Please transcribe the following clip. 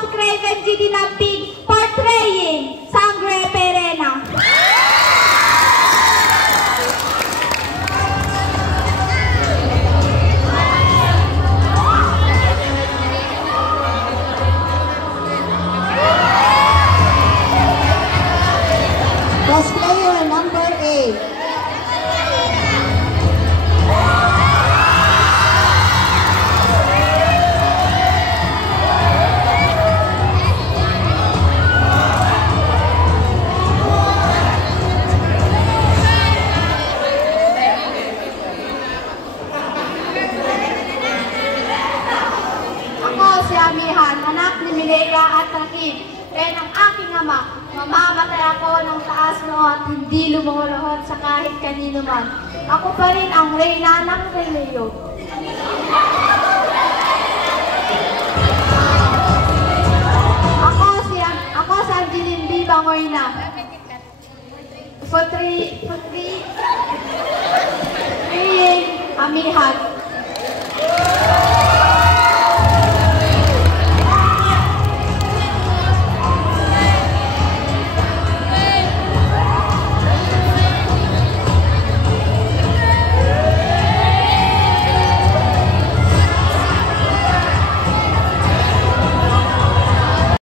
si Craven G. Dinampig, portraying Sangre Perena. Cosplayer number 8. Ako si Amihan, anak ni Milega at Rakib. Kaya ng aking ama, mamamatay ako ng taas noo at hindi lumuluhod sa kahit kanino man. Ako pa rin ang reyna ng Releo. Ako si Angeline B. Bangoyna. Portraying Amihan.